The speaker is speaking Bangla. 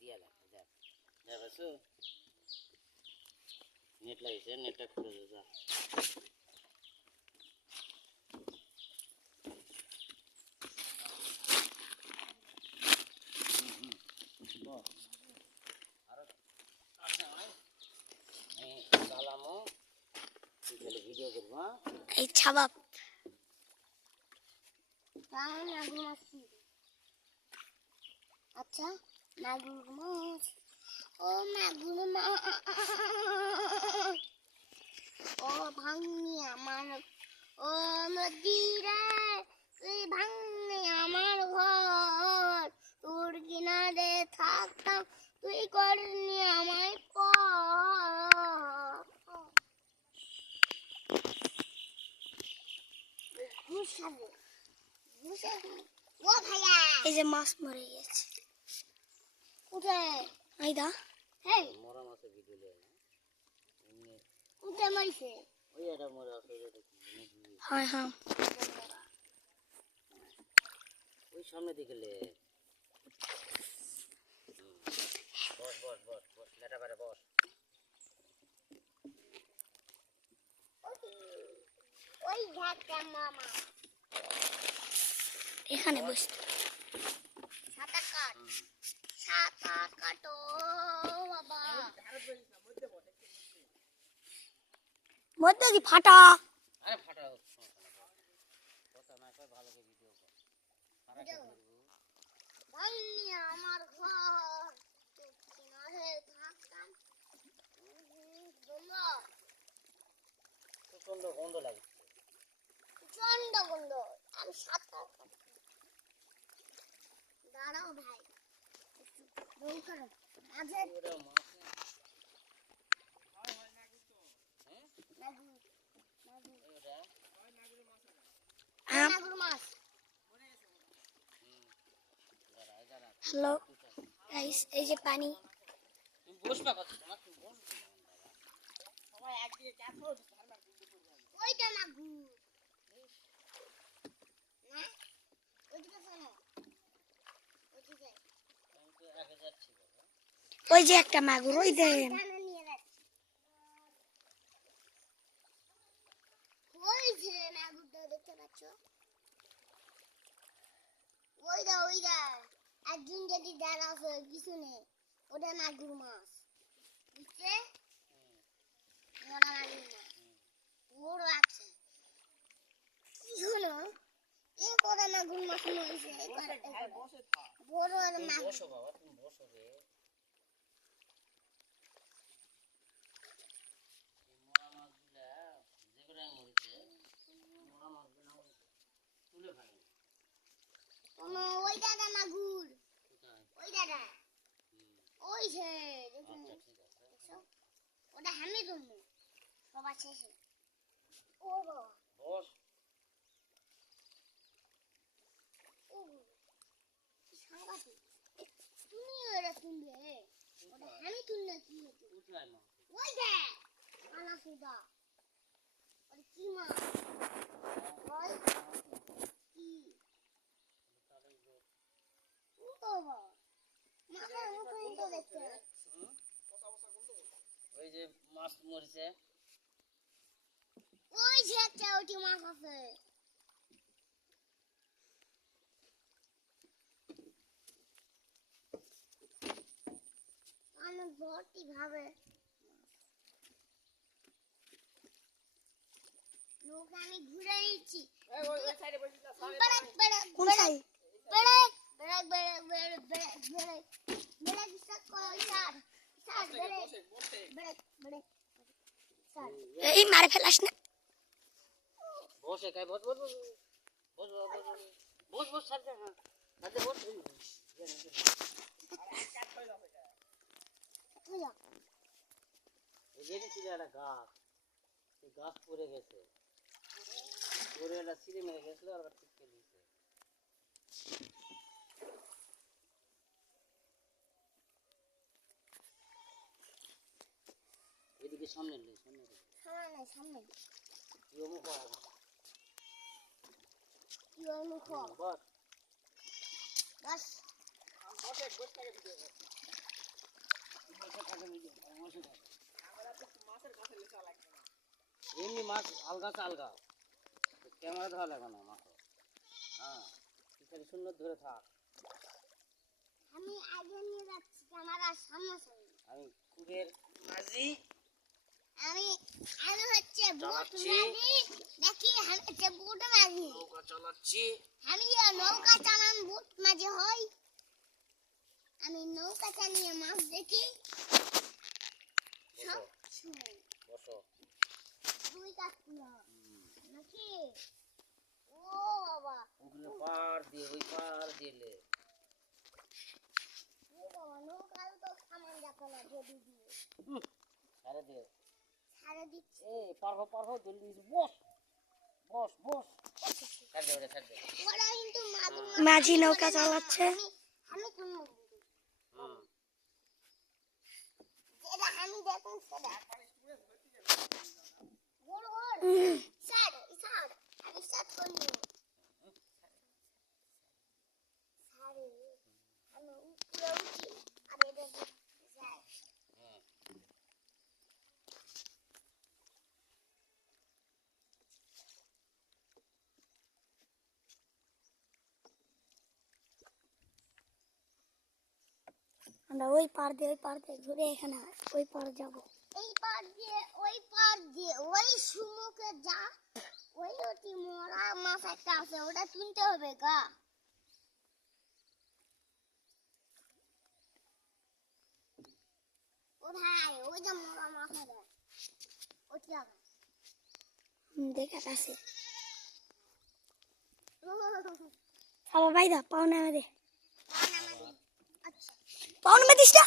দিয়া লাগে যা যা বাসু নেট লাগাইছে নেটটা খুলে যা আর আচ্ছা ভাই এই সালামো তুই ভিডিও করব এই ছাবাব তাহলে মাগুর মাছ আচ্ছা মাগুর মাছ ও মাগুর মাছ ও ভাঙনি আমার ও নদীরে তুই ভাঙনি আমার ঘর তোর কিনারে থাকতাম তুই করনি আমায় এই যে মাছ মরে গেছে কোথায় এই দা এই মরা মাছের ভিডিও লে না এমনি কোথায় মাইছে ওই এটা মরা আছে এটা কি হ্যাঁ হ্যাঁ ওই সামনে দিকে লে বস বস বস বস লেটা পারে বস ওই ঢাকা মামা এখানে বস সাঁতার কাটো বাবা মধ্যে কি ফাটা আরে ফাটা কথা না কই ভালো করে ভিডিও কর সারা কে ধরবো ভাঙনি আমার ঘর কিনারে থাকতাম তোমরা প্রচন্ড গন্ধ লাগে প্রচন্ড গন্ধ আমি সাঁতার কাটছি দাঁড়াও ভাই রোল করো মাঝে ওরে মাছ মাগুর ওটা মাগুর মাছ যারা হ্যালো গাইস এই যে পানি তুমি বসবা কত তোমার তুমি বসবে সবাই একদিকে চাপো ওইটা মাগুর না ওইটা শোনো ওইটা আমি তো আগে যাচ্ছি বাবা ওই যে একটা মাগুর ওই দেন নিয়ে যাচ্ছি ওই যে মাগুরটা দেখতে পাচ্ছ ওইটা একজন যদি দাঁড়াছে পিছনে ওটা মাগুর মাছ বুঝছে ওটা মাগুর মাছ বড় আছে কি হলো এ করে মাগুর মাছ মরেছে বড় মাগুর বসো বাবা তুমি বসো রে মরা মাছগুলা যেগুলা মরেছে মরা মাছগুলা তুলে ফেলে কোনো ওই দাদা মাগুর কোথায় ওই দাদা ওই যে আচ্ছা ঠিক আছে দেখছো ওটা আমি ধরবো সবার শেষে ও বাবা বস ও কি সাংঘাতিক তুমি ওটা তুলবে ওটা আমি তুললে কি হতো কোথায় মাছ ওই দেখ আনা সুদা ওটা কি মাছ ওই কি তাহলে ও বাবা মাথার মতোই তো দেখতে ওই যে মাছ মরেছে ওই যে একটা ওটি মাছ আছে আমার ভর্তি ভাবে নৌকা আমি ঘুরে দিচ্ছি কোন সাই এই মারে ফেলাস না বসে খাই বস বস বস বস বস বস বস সাথে হ্যাঁ সাথে বস এই ছিল একটা গাছ এই গাছ পড়ে গেছে পড়ে একটা ছিঁড়ে মেরে গেছিল আর ঠিক করে দিয়েছে এদিকে সামনে লে সামনে ইও মুখ মুখ বস বাস বসে থাক। এমনি মাছ আলগা আলগা ক্যামেরা ধরা লাগে না মাছ। হ্যাঁ এখানে সুন্দর ধরে থাক। আমি আগে নিয়ে যাচ্ছি ক্যামেরার সামনাসামনি। আমি কুবের মাঝি আমি আমি হচ্ছে বুট চালাচ্ছি। মাঝি। দেখি আমি হচ্ছে বুট মাঝি। নৌকা চালাচ্ছি। আমি নৌকা চালান বুট মাঝি হই। আমি নৌকা চালিয়ে মাছ দেখি বসো সব সময়। বসো। দুই কাকুয়া নাকি? ও বাবা, ওখানে পার দিয়ে ওই পার দিলে ও বাবা, নৌকাও তো সামান দেখো না যদি দিয়ে ছাড়ে দে। ছাড়ে দিচ্ছে। এ পারহো দড়ি নিচে বস বস বস। ছাড় দে ওটা ছাড় দে। ওরা কিন্তু মাগুর মাঝি নৌকা চালাচ্ছে। আমি শুনবো হুম যেটা আমি দেখুন সেটা বড় বড় স্যার স্যার আমি স্টার্ট করব। স্যার আমি উপরে উঠি আর এটা যাই। হুম। আমরা ওই পার দিয়ে ঘুরে এখানে ওই পার যাব। এই পার দিয়ে ওই পার দিয়ে ওই সুমুখে যা ওই ওটি মোরা মাছ একটা আছে ওটা তুলতে হবে গা। ও ভাই ওই যে মোরা মাছ আছে ওটি আগে দেখা আছে চলো ভাই দা পাও নামে দে আচ্ছা পাও নামে দিস না